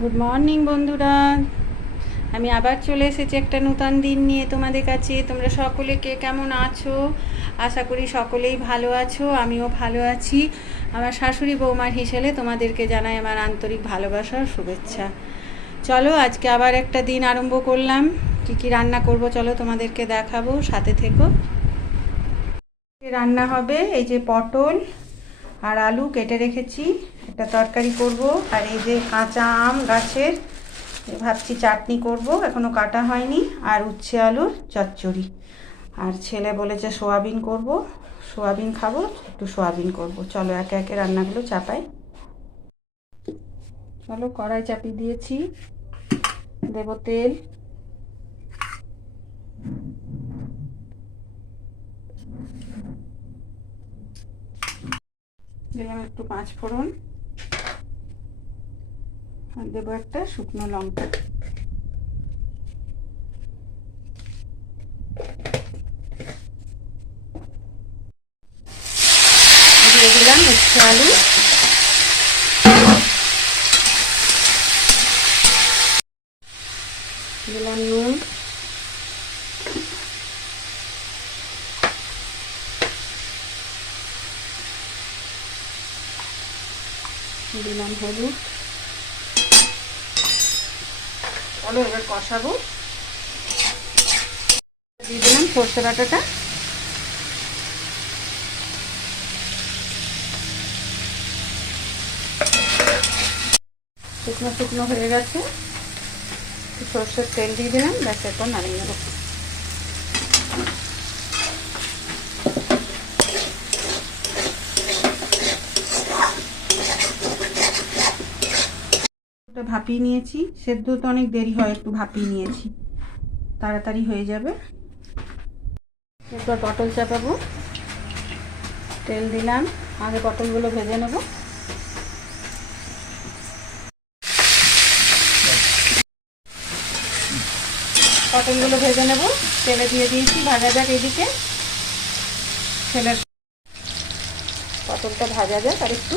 Good morning বন্ধুরা, আমি আবার চলে এসেছি একটা নতুন দিন নিয়ে তোমাদের কাছে। তোমরা সকলে কে কেমন আছো? আশা করি সকলেই ভালো আছো, আমিও ভালো আছি। আমার শাশুড়ি বৌমার হিসেবে তোমাদেরকে জানাই আমার আন্তরিক ভালোবাসা ও শুভেচ্ছা। চলো আজকে আবার একটা দিন আরম্ভ করলাম। কি কি রান্না করব চলো তোমাদেরকে দেখাবো, সাথে থেকো। রান্না হবে এই যে পটল আর আলু কেটে রেখেছি, একটা তরকারি করব। আর এই যে কাঁচা আম গাছের, ভাবছি চাটনি করব, এখনও কাটা হয়নি। আর উচ্ছে আলুর চচ্চড়ি। আর ছেলে বলেছে সোয়াবিন করব, সোয়াবিন খাবো, একটু সোয়াবিন করব। চলো একে একে রান্নাগুলো চাপাই। চলো কড়াই চাপিয়ে দিয়েছি, দেব তেল। দিলাম একটু পাঁচ ফোড়ন, আর দেবো একটা শুকনো লঙ্কা। দিয়ে দিলাম উচ্ছে আলু, দিলাম নুন, দিলাম হলুদ। চলো এবার কষাবো। দিয়ে দিলাম সর্ষে বাটাটা। শুকনো শুকনো হয়ে গেছে, সর্ষের তেল দিয়ে দিলাম, ব্যাস এরপর নাড়িয়ে নেব। ভাপিয়ে নিয়েছি, সেদ্ধ তো অনেক দেরি হয়, একটু ভাপিয়ে নিয়েছি, তাড়াতাড়ি হয়ে যাবে। এরপর পটল চাপাবো, তেল দিলাম, আগে পটলগুলো ভেজে নেব। পটলগুলো ভেজে নেব, তেলে দিয়ে দিয়েছি, ভাজা যাক এদিকে। ছেলের পটলটা ভাজা যাক, আর একটু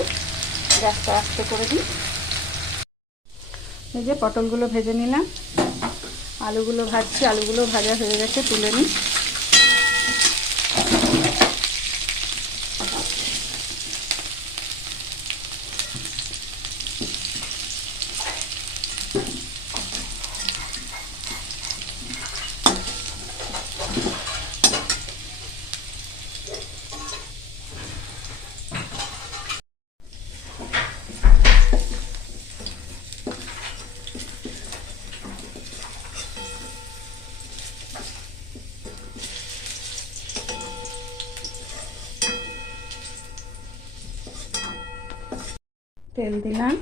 গ্যাসটা আস্তে করে দিই। এই যে পটলগুলো ভেজে নিলাম, আলুগুলো ভাজছি, আলুগুলো ভাজা হয়ে গেছে, তুলে নিই। তেল দিলাম,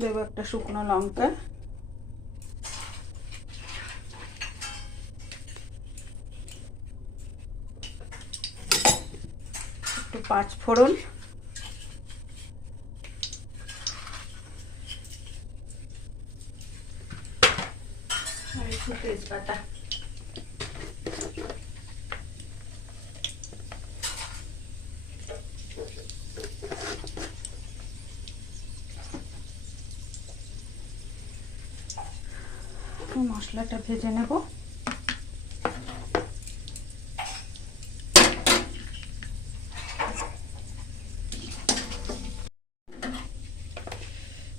দেবো একটা শুকনো লঙ্কা, একটু পাঁচ ফোড়ন, আর একটু তেজপাতা। মশলাটা ভেজে নেব।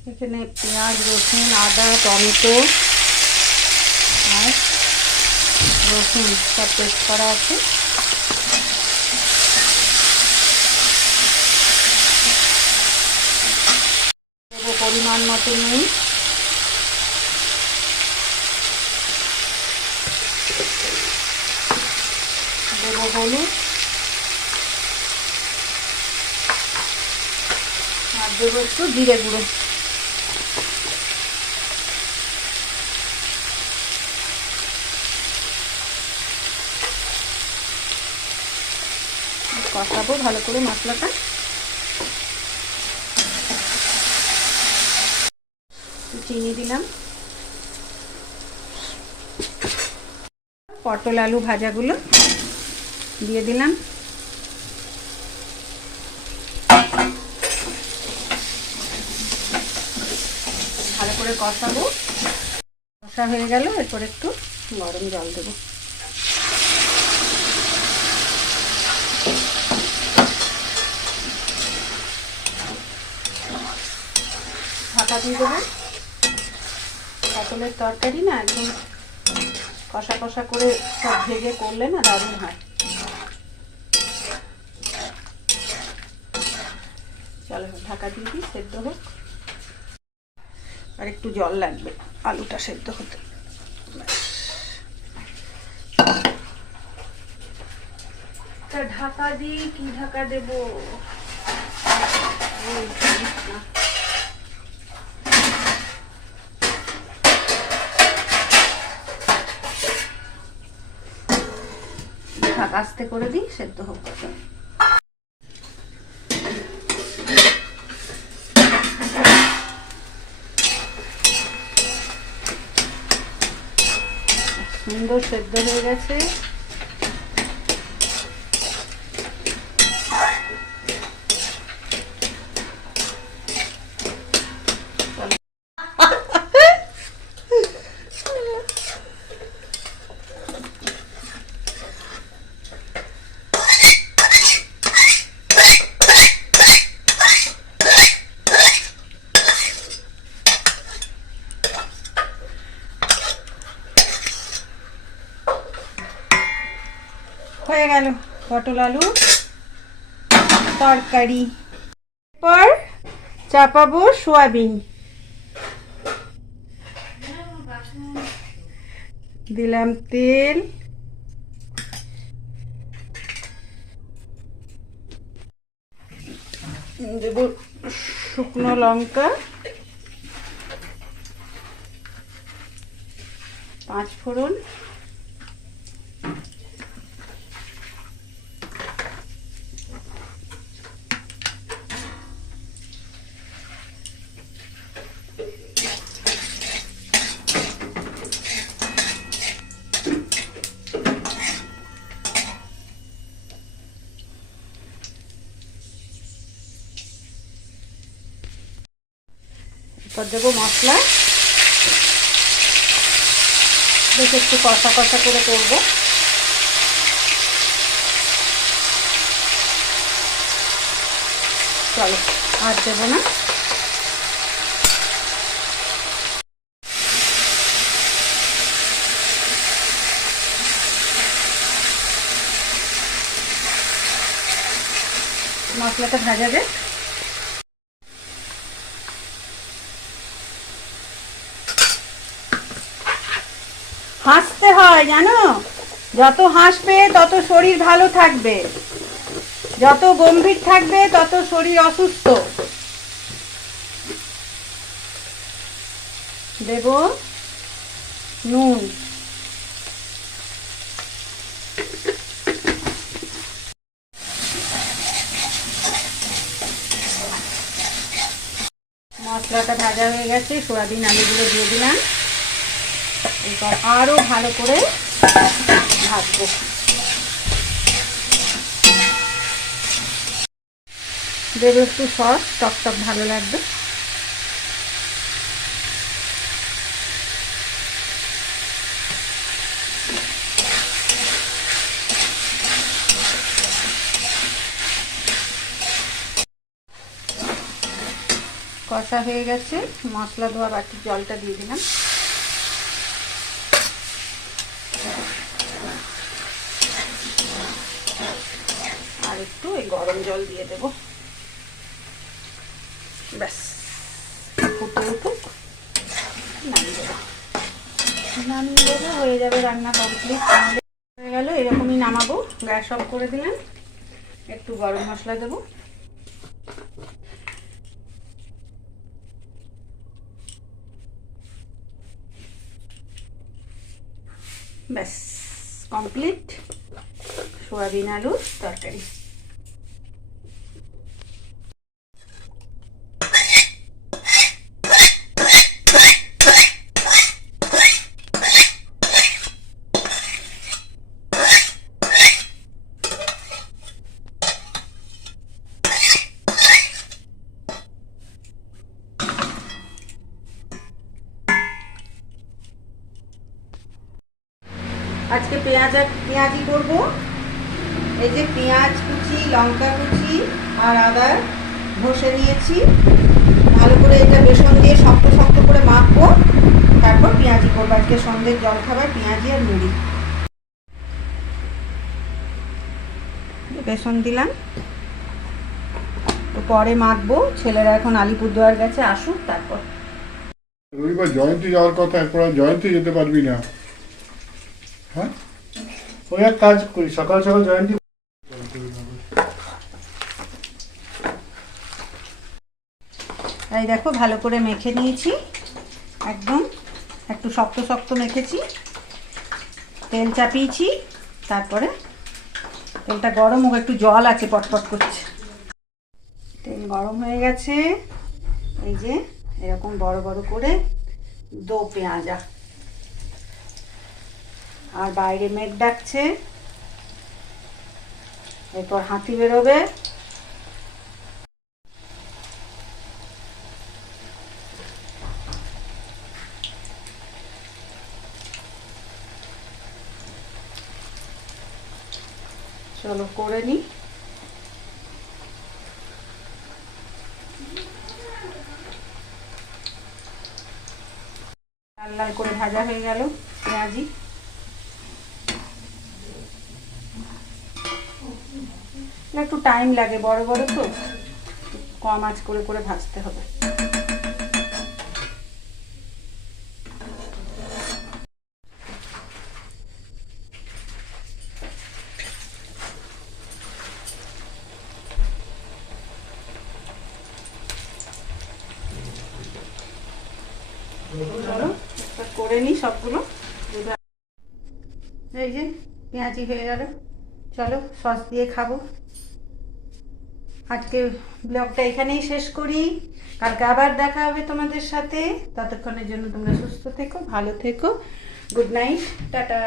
এখানে পেঁয়াজ, রসুন, আদা, টমেটো আর রসুন সব পেস্ট করা আছে। দেবো পরিমাণ মতো নুন, দেবো হলুদ, আর দেবো একটু জিরে গুঁড়ো। কষাবো ভালো করে মশলাটা। চিনি দিলাম, পটল আলু ভাজাগুলো দিয়ে দিলাম, করে কষাবো। কষা হয়ে গেল, এরপর একটু গরম জল দেবো। ঢাকা দিয়ে দেবো। পটলের তরকারি না একদম কষা কষা করে সব ভেজে করলে না দারুণ হয়। চলো ঢাকা দিয়ে দিই, সেদ্ধ হোক। আর একটু জল লাগবে আলুটা সেদ্ধ হতে। ঢাকা দিই কি ঢাকা দেবো? আস্তে করে দিই, সেদ্ধ হোক। সুন্দর সেদ্ধ হয়ে গেছে। হয়ে গেল পটল আলু তরকারি। এরপর চাপাবো সোয়াবিন। দিলাম তেল, দেব শুকনো লঙ্কা, 5 ফোড়ন, এরপর দেবো মশলা। বেশ একটু কষা কষা করে করবো। চলো আর দেবো না। মশলাটা ভাজা যাক। হাসতে হয় জানো, যত হাসবে তত শরীর ভালো থাকবে, যত গম্ভীর থাকবে তত শরীর অসুস্থ। দেব নুন, মশলাটা ভাজা হয়ে গেছে, সোয়াবিন আলুগুলো দিয়ে দিলাম। এরপর আরো ভালো করে ভাজবো। দেব একটু সস, টক টক ভালো লাগবে। কষা হয়ে গেছে, মশলা ধোয়া বাটির জলটা দিয়ে দিলাম। আর একটু এই গরম জল দিয়ে দেব। ব্যাস ফুটে উঠুক, নামিয়ে দেবো। নামিয়ে দেবো, হয়ে যাবে রান্না কমপ্লিট। হয়ে গেল, এরকমই নামাবো। গ্যাস অফ করে দিলাম। একটু গরম মশলা দেবো। ব্যাস কমপ্লিট সোয়াবিন আলুর তরকারি। আজকে পেঁয়াজি করব। এই যে পেঁয়াজ কুচি, লঙ্কা কুচি আর আদা ঘষে নিয়েছি। ভালো করে এটা বেসন দিয়ে শক্ত শক্ত করে মাখবো, তারপর পেঁয়াজি করবো। আজকে সন্ধ্যের জলখাবার পেঁয়াজি আর মুড়ি। বেসন দিলাম, তো পরে মাখবো। ছেলেরা এখন আলিপুরদুয়ার গেছে, আসুক তারপর। রবিবার জয়ন্তী যাওয়ার কথা, এরপর জয়ন্তী যেতে পারবি না। হ্যাঁ, ওই এক কাজ করি, সকাল সকাল জয়ন্তী। এই দেখো ভালো করে মেখে নিয়েছি, একদম একটু শক্ত শক্ত মেখেছি। তেল চাপিয়েছি, তারপরে তেলটা গরম হোক, একটু জল আছে পটপট করছে। তেল গরম হয়ে গেছে। এই যে এরকম বড় বড় করে দো পেঁয়াজা, আর বাইরে মেঘ ডাকছে, এরপর হাতি বেরোবে। চলো করে নি। লাল লাল করে ভাজা হয়ে গেল পেঁয়াজি। একটু টাইম লাগে, বড় বড় তো, কম আঁচ করে করে ভাজতে হবে। চলো করে নিই সবগুলো। এই যে পেঁয়াজি হয়ে গেল, চলো সস দিয়ে খাবো। আজকে ব্লগটা এখানেই শেষ করি, কালকে আবার দেখা হবে তোমাদের সাথে। ততক্ষণের জন্য তোমরা সুস্থ থেকো, ভালো থেকো। Good night, tata.